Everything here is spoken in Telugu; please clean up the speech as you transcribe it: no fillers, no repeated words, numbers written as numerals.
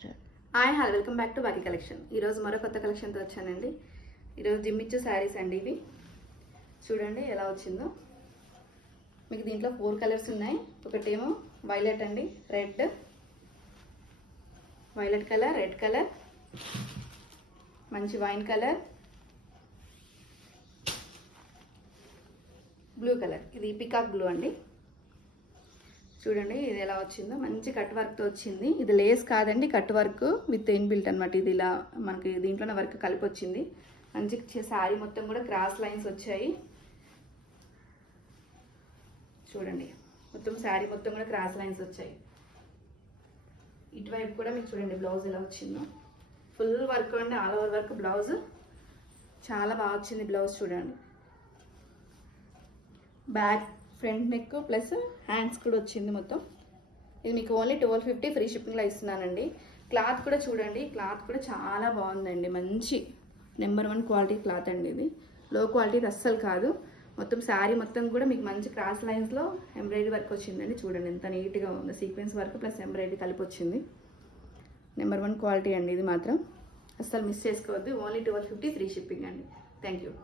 Hi hello welcome back to బాకీ కలెక్షన్. ఈరోజు మరో కొత్త కలెక్షన్తో వచ్చానండి. ఈరోజు జిమ్మిచ్చు శారీస్ అండి. ఇవి చూడండి ఎలా వచ్చిందో. మీకు దీంట్లో 4 కలర్స్ ఉన్నాయి. ఒకటేమో వైలెట్ అండి, red, violet colour, red colour, మంచి వైన్ కలర్, బ్లూ కలర్. ఇది పికాక్ బ్లూ అండి. చూడండి ఇది ఎలా వచ్చిందో. మంచి కట్ వర్క్తో వచ్చింది. ఇది లేస్ కాదండి, కట్ వర్క్ విత్ ఇన్బిల్ట్ అనమాట. ఇది ఇలా మనకి దీంట్లోనే వర్క్ కలిపి వచ్చింది. మంచి శారీ మొత్తం కూడా క్రాస్ లైన్స్ వచ్చాయి. చూడండి మొత్తం శారీ మొత్తం కూడా క్రాస్ లైన్స్ వచ్చాయి. ఇటువైపు కూడా మీకు చూడండి బ్లౌజ్ ఎలా వచ్చిందో. ఫుల్ వర్క్ అండి, ఆల్ ఓవర్ వర్క్ బ్లౌజ్. చాలా బాగా వచ్చింది బ్లౌజ్. చూడండి back front neck plus hands కూడా వచ్చింది మొత్తం. ఇది మీకు ఓన్లీ 1250 ఫ్రీ షిప్పింగ్లో ఇస్తున్నానండి. క్లాత్ కూడా చూడండి, క్లాత్ కూడా చాలా బాగుందండి. మంచి నెంబర్ 1 క్వాలిటీ క్లాత్ అండి. ఇది లో క్వాలిటీ అస్సలు కాదు. మొత్తం శారీ మొత్తం కూడా మీకు మంచి క్రాస్ లైన్స్లో ఎంబ్రాయిడరీ వర్క్ వచ్చిందండి. చూడండి ఎంత నీట్గా ఉందో. సీక్వెన్స్ వర్క్ ప్లస్ ఎంబ్రాయిడరీ కలిపి వచ్చింది. నెంబర్ 1 క్వాలిటీ అండి. ఇది మాత్రం అస్సలు మిస్ చేసుకోవద్దు. ఓన్లీ 1250 ఫ్రీ షిప్పింగ్ అండి. Thank you.